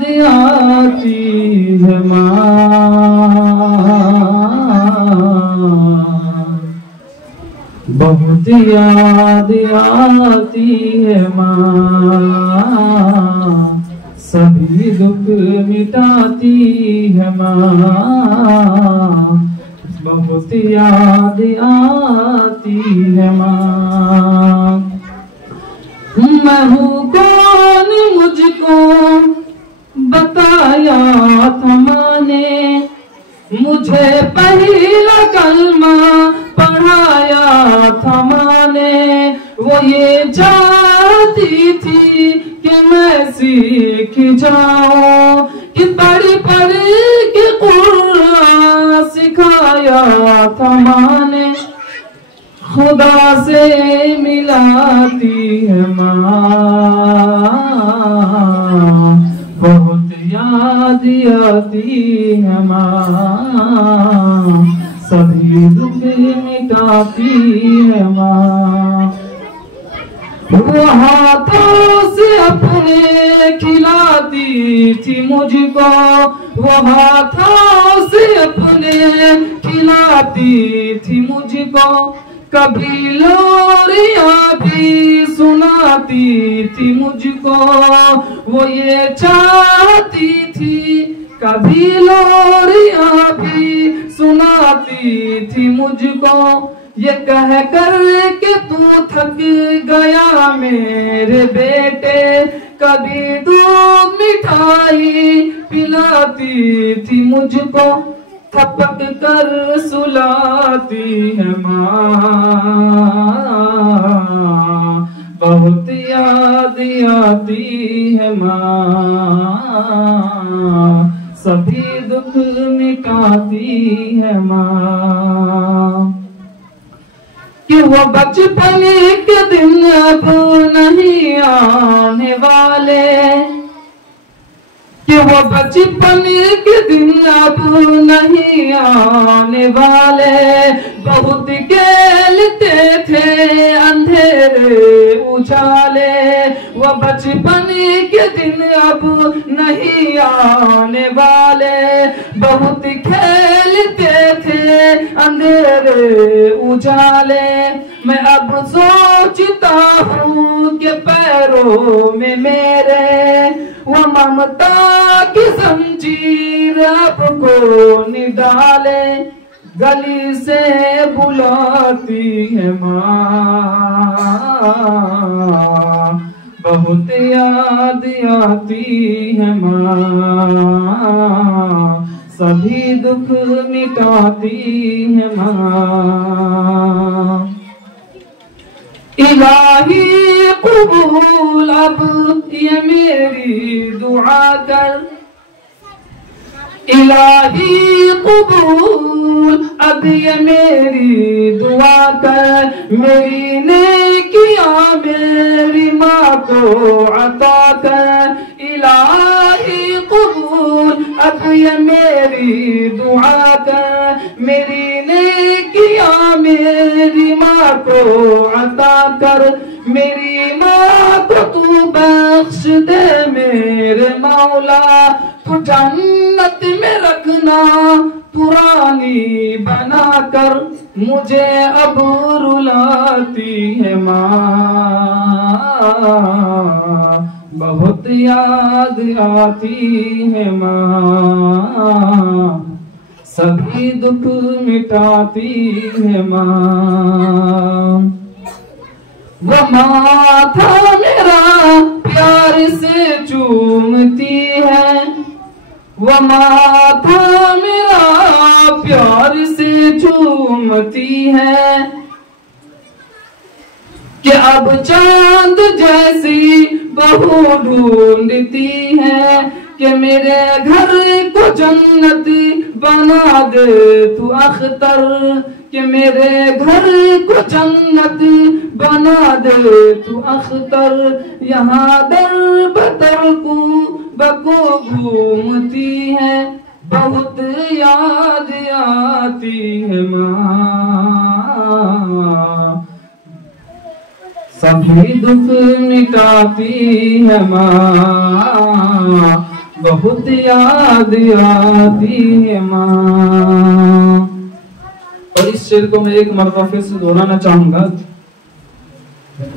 याद आती है माँ, बहुत याद आती है माँ, सभी दुख मिटाती है माँ, बहुत याद आती है माँ। मैं हूँ कौन मुझको बताया था माँ ने, मुझे पहला कलमा पढ़ाया था माँ ने। वो ये चाहती थी कि मैं सीख जाऊं, कि पढ़ पढ़ के कुरान सिखाया था माँ ने। खुदा से मिलाती है माँ, बहुत याद आती है माँ, सभी दुख मिटाती है माँ। वो हाथों से अपने खिलाती थी मुझको, वो हाथों से अपने खिलाती थी मुझको। कभी लोरियां भी सुनाती थी मुझको, वो ये चाहती थी कभी लोरियां भी सुनाती थी मुझको। ये कह कर के तू थक गया मेरे बेटे, कभी दूध मिठाई पिलाती थी मुझको। थपक कर सुलाती है माँ, बहुत याद आती है माँ, सभी दुख मिटाती है माँ। कि वो बचपन के दिन अब नहीं आने वाले, कि वो बचपन के दिन अब नहीं आने वाले। बहुत खेलते थे अंधेरे उजाले, वो बचपन के दिन अब नहीं आने वाले। बहुत खेलते थे अंधेरे उजाले। मैं अब सोचता हूँ कि पैरों में मेरे वो ममता की जंजीर आपको निडाले। गली से बुलाती है माँ, बहुत याद आती है माँ, सभी दुख मिटाती है माँ। इलाही कबूल अब ये मेरी दुआ कर, इलाही कबूल अब ये मेरी दुआ कर। मेरी नेकियां मेरी माँ को अता कर, इलाही कबूल अब ये मेरी दुआ कर। मेरी नेकियां मेरी माँ को अता कर। मेरी माँ को तू बख्श दे मेरे मौला, तू जन्नत में रखना तू रानी बना कर। मुझे अब रुलाती है माँ, बहुत याद आती है माँ, सभी दुख मिटाती है माँ। वो माथा मेरा प्यार से चूमती है, वो माथा मेरा प्यार से चूमती है। कि अब चांद जैसी बहू ढूंढती है, कि मेरे घर को जन्नत बना दे तू अख्तर। कि मेरे घर को जन्नत बना दे तू अख्तर। यहाँ दर बदर को बको घूमती है, बहुत याद आती है माँ, सभी दुख मिटाती है माँ, बहुत याद आती है माँ। और इस शेर को मैं एक मरतबा फिर से दोहराना चाहूंगा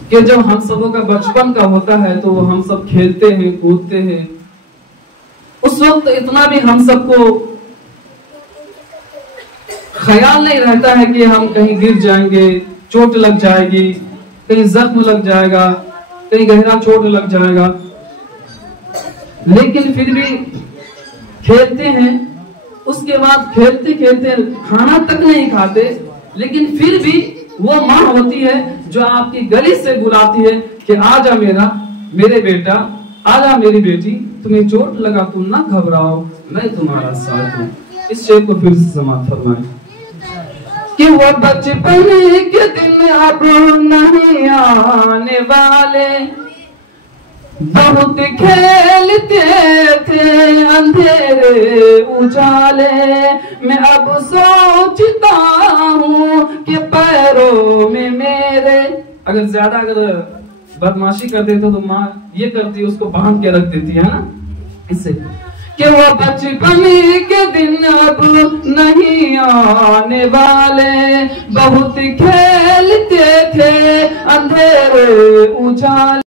कि जब हम सबों का बचपन का होता है तो हम सब खेलते हैं, कूदते हैं, उस वक्त इतना भी हम सबको ख्याल नहीं रहता है कि हम कहीं गिर जाएंगे, चोट लग जाएगी, कहीं जख्म लग जाएगा, कहीं गहरा चोट लग जाएगा, लेकिन फिर भी खेलते हैं। उसके बाद खेलते खेलते खाना तक नहीं खाते, लेकिन फिर भी वो माँ होती है जो आपकी गली से बुलाती है कि आजा मेरे बेटा, आजा मेरी बेटी, तुम्हें चोट लगा, तुम ना घबराओ, मैं तुम्हारा साथ हूँ। इस शेर को फिर से समाप्त फरमाएं कि वो बचपन के दिन अब नहीं आने वाले, बहुत खेलते थे अंधेरे उजाले, मैं अब सोचता हूँ कि पैरों में मेरे, अगर बदमाशी करते थे तो माँ ये करती, उसको बांध के रख देती है ना, इससे कि वो बचपन के दिन अब नहीं आने वाले, बहुत खेलते थे अंधेरे उजाले।